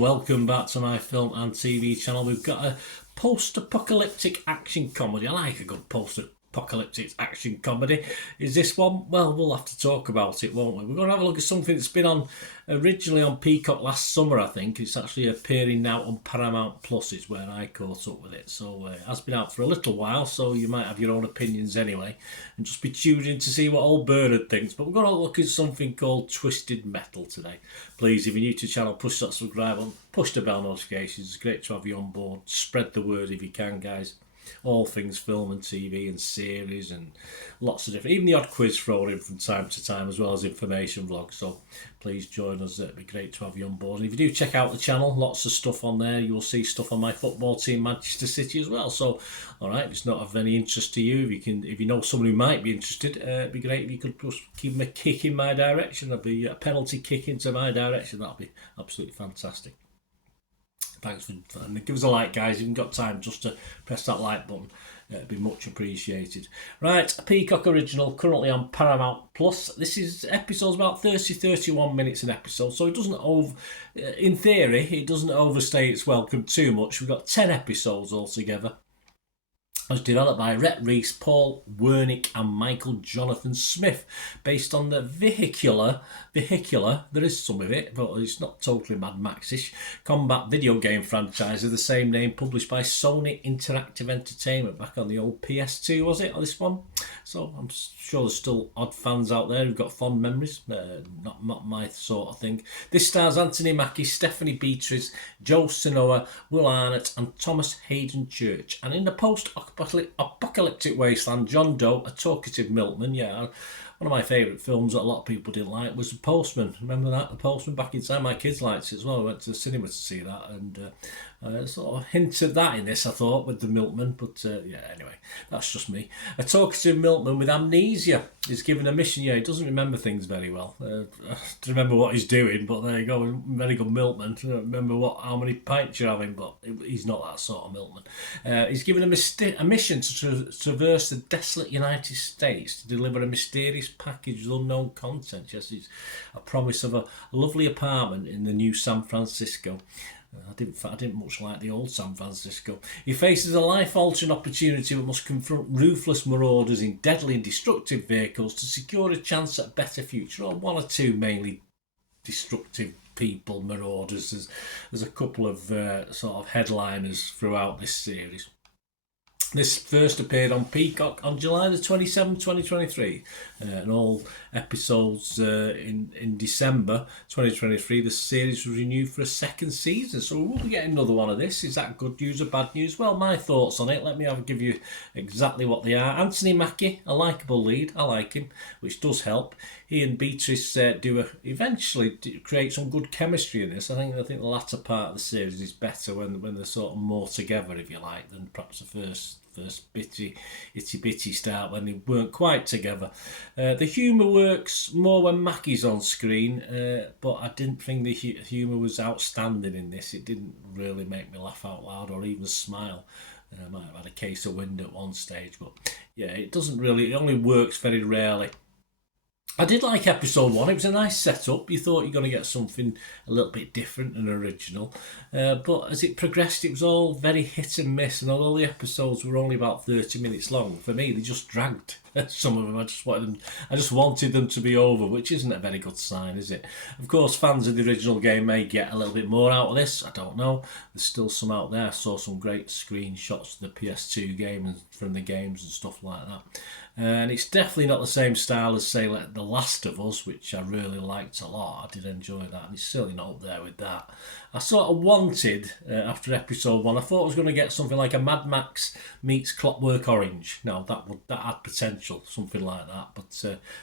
welcome back to my film and TV channel. We've got a post-apocalyptic action comedy. I like a good post-apocalyptic action comedy. Is this one? Well, we'll have to talk about it, won't we? We're going to have a look at something that's been on originally on Peacock last summer, I think. It's actually appearing now on Paramount Plus is where I caught up with it. So it has been out for a little while, so you might have your own opinions anyway and just be tuned in to see what old Bernard thinks. But we're going to look at something called Twisted Metal today. Please, if you're new to the channel, push that subscribe button, push the bell notifications. It's great to have you on board. Spread the word if you can, guys. All things film and TV and series and lots of different, even the odd quiz thrown in from time to time, as well as information vlogs. So please join us. It'd be great to have you on board. And if you do check out the channel, lots of stuff on there. You will see stuff on my football team, Manchester City, as well. So all right, if it's not of any interest to you, if you know someone who might be interested, it'd be great if you could just give them a kick in my direction. That'd be a penalty kick into my direction. That'd be absolutely fantastic. Thanks for and give us a like, guys. If you've got time just to press that like button, it'd be much appreciated. Right, a Peacock original, currently on Paramount Plus. This is episodes about 31 minutes an episode, so it doesn't in theory, it doesn't overstay its welcome too much. We've got 10 episodes altogether. It was developed by Rhett Reese, Paul Wernick and Michael Jonathan Smith, based on the vehicular, there is some of it, but it's not totally Mad Max-ish, combat video game franchise of the same name, published by Sony Interactive Entertainment back on the old PS2, was it, on this one? So I'm sure there's still odd fans out there who've got fond memories, not my sort of thing. This stars Anthony Mackie, Stephanie Beatrice, Joe Sinoa, Will Arnott and Thomas Hayden Church. And in the post-apocalyptic wasteland, John Doe, a talkative milkman, one of my favourite films that a lot of people didn't like was The Postman. Remember that? The Postman, back in time. My kids liked it as well. We went to the cinema to see that, and sort of hinted that in this, I thought, with the milkman. But anyway, that's just me. A talkative milkman with amnesia is given a mission. He doesn't remember things very well. To remember what he's doing, but there you go. Very good milkman. To remember how many pints you're having, but he's not that sort of milkman. He's given a mission to traverse the desolate United States to deliver a mysterious package with unknown content. Yes, it's a promise of a lovely apartment in the new San Francisco. I didn't much like the old San Francisco. He faces a life-altering opportunity but must confront ruthless marauders in deadly and destructive vehicles to secure a chance at a better future, or one or two mainly destructive people, marauders. There's a couple of sort of headliners throughout this series. This first appeared on Peacock on July the 27th, 2023, and all episodes in December 2023. The series was renewed for a second season, so we'll be getting another one of this. Is that good news or bad news? Well, my thoughts on it, let me give you exactly what they are. Anthony Mackie, a likeable lead, I like him, which does help. He and Beatrice eventually create some good chemistry in this. I think the latter part of the series is better when they're sort of more together, if you like, than perhaps the first itty-bitty start when they weren't quite together. The humour works more when Mackie's on screen, but I didn't think the humour was outstanding in this. It didn't really make me laugh out loud or even smile. I might have had a case of wind at one stage, but it only works very rarely. I did like episode 1. It was a nice setup. You thought you're going to get something a little bit different and original. But as it progressed, it was all very hit and miss. And although the episodes were only about 30 minutes long, for me, they just dragged. Some of them, I just wanted them to be over, which isn't a very good sign, is it? Of course, fans of the original game may get a little bit more out of this. I don't know. There's still some out there. I saw some great screenshots of the PS2 game and from the games and stuff like that. And it's definitely not the same style as, say, like The Last of Us, which I really liked a lot. I did enjoy that, and it's certainly not up there with that. I sort of wanted, after episode 1, I thought I was going to get something like a Mad Max meets Clockwork Orange. Now, that had potential, something like that, but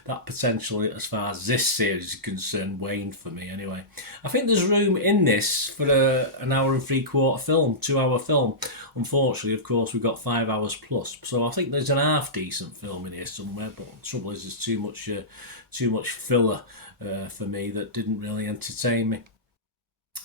that potential, as far as this series is concerned, waned for me anyway. I think there's room in this for an hour and 3/4 film, 2-hour film. Unfortunately, of course, we've got 5 hours plus, so I think there's an half-decent film in here somewhere, but the trouble is there's too much filler for me that didn't really entertain me.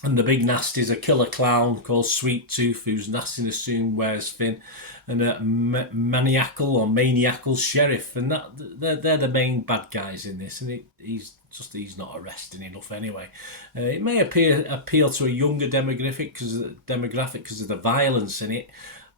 And the big nasty's a killer clown called Sweet Tooth, whose nastiness soon wears thin, and a maniacal sheriff, and they're the main bad guys in this. And he's he's not arresting enough anyway. It may appeal to a younger demographic because of the violence in it.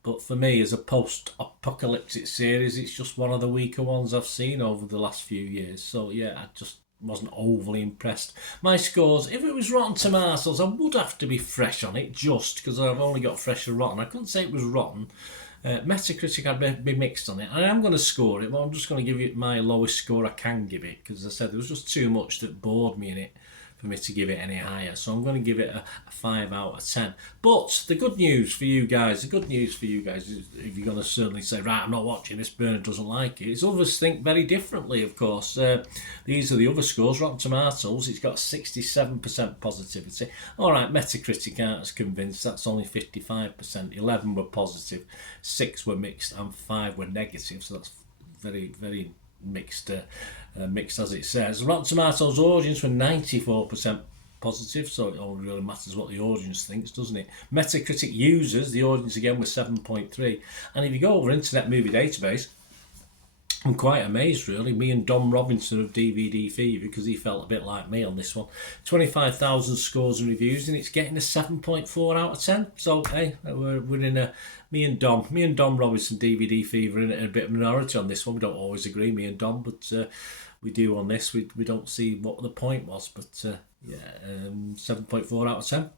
But for me, as a post-apocalyptic series, it's just one of the weaker ones I've seen over the last few years. So yeah, I just wasn't overly impressed. My scores, if it was Rotten Tomatoes, I would have to be fresh on it just because I've only got fresh and rotten. I couldn't say it was rotten. Metacritic, I'd be mixed on it. I am going to score it, but I'm just going to give it my lowest score I can give it because I said there was just too much that bored me in it for me to give it any higher. So I'm going to give it a 5 out of 10. But the good news for you guys, is if you're going to certainly say, right, I'm not watching this, Bernard doesn't like it, is others think very differently, of course. These are the other scores. Rotten Tomatoes, it's got 67% positivity. All right, Metacritic aren't as convinced. That's only 55%. 11 were positive, 6 were mixed, and 5 were negative. So that's very, very mixed as it says. Rotten Tomatoes audience were 94% positive, so it only really matters what the audience thinks, doesn't it? Metacritic users, the audience again, were 7.3. And if you go over Internet Movie Database, I'm quite amazed, really. Me and Dom Robinson of DVD Fever, because he felt a bit like me on this one. 25,000 scores and reviews, and it's getting a 7.4 out of 10. So, hey, we're in a... Me and Dom Robinson, DVD Fever, in a bit of minority on this one. We don't always agree, me and Dom, but we do on this. We don't see what the point was, but 7.4 out of 10.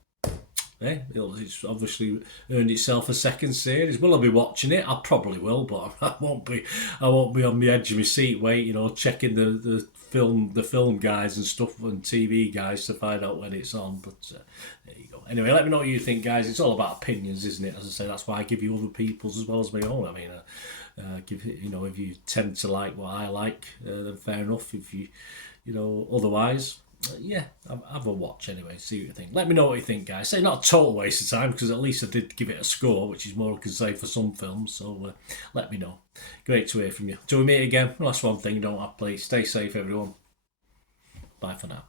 Yeah, it's obviously earned itself a second series. Will I be watching it? I probably will, but I won't be on the edge of my seat waiting, checking the film guys and stuff and TV guys to find out when it's on. But there you go. Anyway, let me know what you think, guys. It's all about opinions, isn't it? As I say, that's why I give you other people's as well as my own. I mean, if you tend to like what I like, then fair enough. If you otherwise. Have a watch anyway, see what you think. Let me know what you think, guys. Say not a total waste of time, because at least I did give it a score, which is more I can say for some films, so let me know. Great to hear from you. Till we meet again, last one thing, don't have to play. Stay safe, everyone. Bye for now.